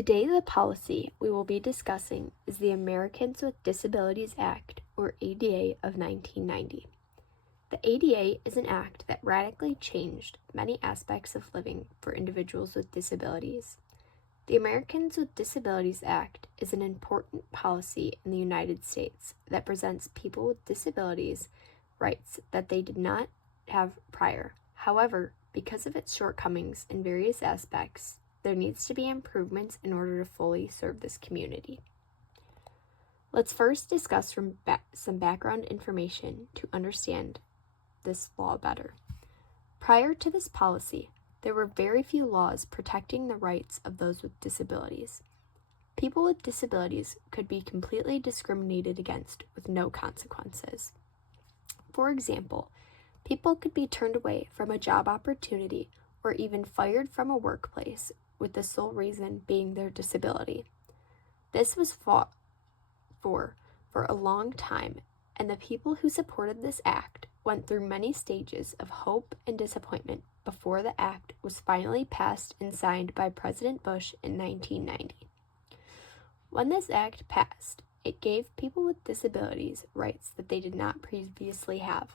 Today, the policy we will be discussing is the Americans with Disabilities Act, or ADA, of 1990. The ADA is an act that radically changed many aspects of living for individuals with disabilities. The Americans with Disabilities Act is an important policy in the United States that presents people with disabilities rights that they did not have prior. However, because of its shortcomings in various aspects, there needs to be improvements in order to fully serve this community. Let's first discuss some background information to understand this law better. Prior to this policy, there were very few laws protecting the rights of those with disabilities. People with disabilities could be completely discriminated against with no consequences. For example, people could be turned away from a job opportunity or even fired from a workplace with the sole reason being their disability. This was fought for a long time, and the people who supported this act went through many stages of hope and disappointment before the act was finally passed and signed by President Bush in 1990. When this act passed, it gave people with disabilities rights that they did not previously have.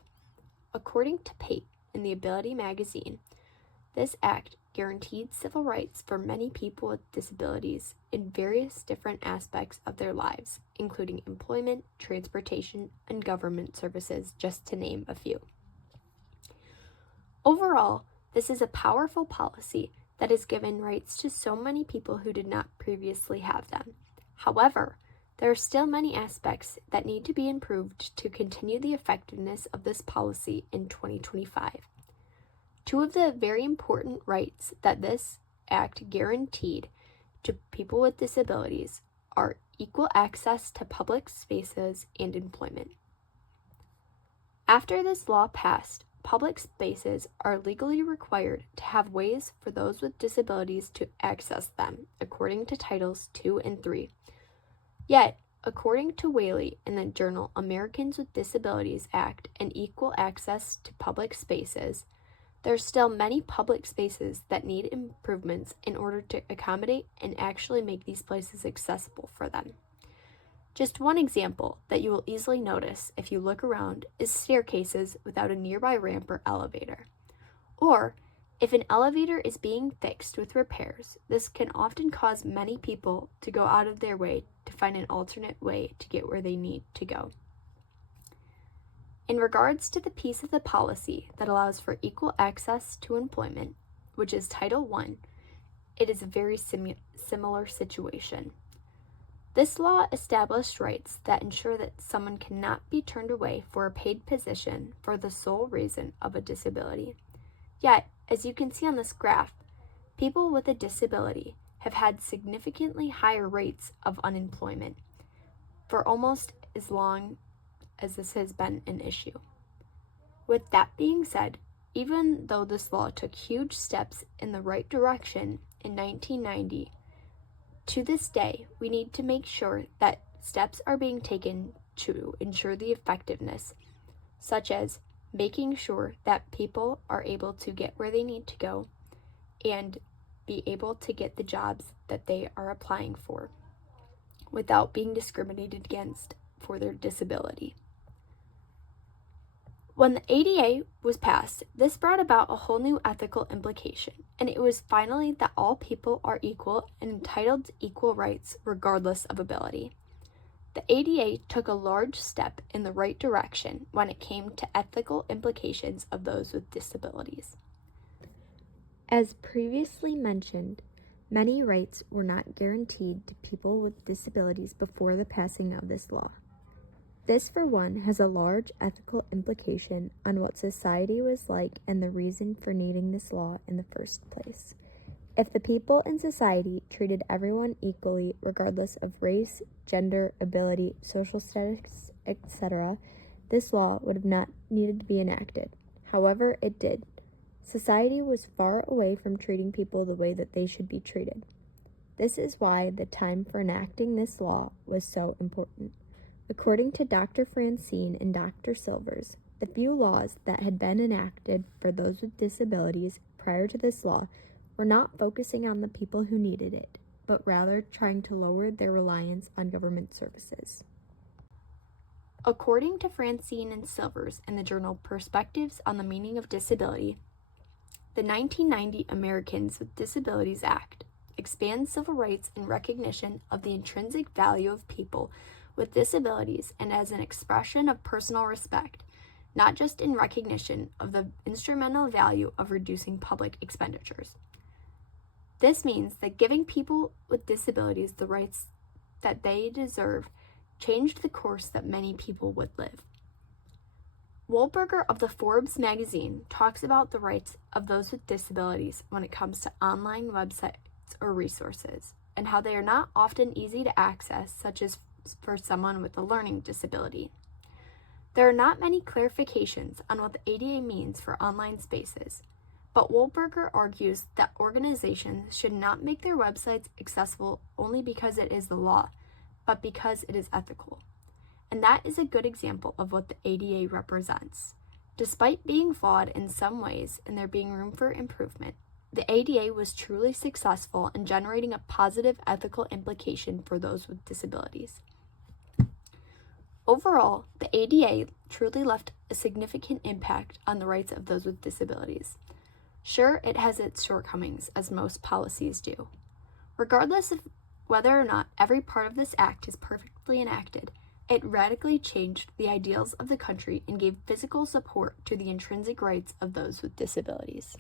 According to Pate in the Ability magazine, this act guaranteed civil rights for many people with disabilities in various different aspects of their lives, including employment, transportation, and government services, just to name a few. Overall, this is a powerful policy that has given rights to so many people who did not previously have them. However, there are still many aspects that need to be improved to continue the effectiveness of this policy in 2025. Two of the very important rights that this act guaranteed to people with disabilities are equal access to public spaces and employment. After this law passed, public spaces are legally required to have ways for those with disabilities to access them, according to Titles 2 and 3. Yet, according to Whaley in the journal Americans with Disabilities Act and Equal Access to Public Spaces, there are still many public spaces that need improvements in order to accommodate and actually make these places accessible for them. Just one example that you will easily notice if you look around is staircases without a nearby ramp or elevator. Or, if an elevator is being fixed with repairs, this can often cause many people to go out of their way to find an alternate way to get where they need to go. In regards to the piece of the policy that allows for equal access to employment, which is Title I, it is a very similar situation. This law established rights that ensure that someone cannot be turned away for a paid position for the sole reason of a disability. Yet, as you can see on this graph, people with a disability have had significantly higher rates of unemployment for almost as long as this has been an issue. With that being said, even though this law took huge steps in the right direction in 1990, to this day, we need to make sure that steps are being taken to ensure the effectiveness, such as making sure that people are able to get where they need to go and be able to get the jobs that they are applying for without being discriminated against for their disability. When the ADA was passed, this brought about a whole new ethical implication, and it was finally that all people are equal and entitled to equal rights regardless of ability. The ADA took a large step in the right direction when it came to ethical implications of those with disabilities. As previously mentioned, many rights were not guaranteed to people with disabilities before the passing of this law. This, for one, has a large ethical implication on what society was like and the reason for needing this law in the first place. If the people in society treated everyone equally, regardless of race, gender, ability, social status, etc., this law would have not needed to be enacted. However, it did. Society was far away from treating people the way that they should be treated. This is why the time for enacting this law was so important. According to Dr. Francine and Dr. Silvers, the few laws that had been enacted for those with disabilities prior to this law were not focusing on the people who needed it, but rather trying to lower their reliance on government services. According to Francine and Silvers in the journal Perspectives on the Meaning of Disability, the 1990 Americans with Disabilities Act expands civil rights in recognition of the intrinsic value of people with disabilities and as an expression of personal respect, not just in recognition of the instrumental value of reducing public expenditures. This means that giving people with disabilities the rights that they deserve changed the course that many people would live. Wahlberger of the Forbes magazine talks about the rights of those with disabilities when it comes to online websites or resources, and how they are not often easy to access, such as for someone with a learning disability. There are not many clarifications on what the ADA means for online spaces, but Wahlberger argues that organizations should not make their websites accessible only because it is the law, but because it is ethical. And that is a good example of what the ADA represents. Despite being flawed in some ways and there being room for improvement, the ADA was truly successful in generating a positive ethical implication for those with disabilities. Overall, the ADA truly left a significant impact on the rights of those with disabilities. Sure, it has its shortcomings, as most policies do. Regardless of whether or not every part of this act is perfectly enacted, it radically changed the ideals of the country and gave physical support to the intrinsic rights of those with disabilities.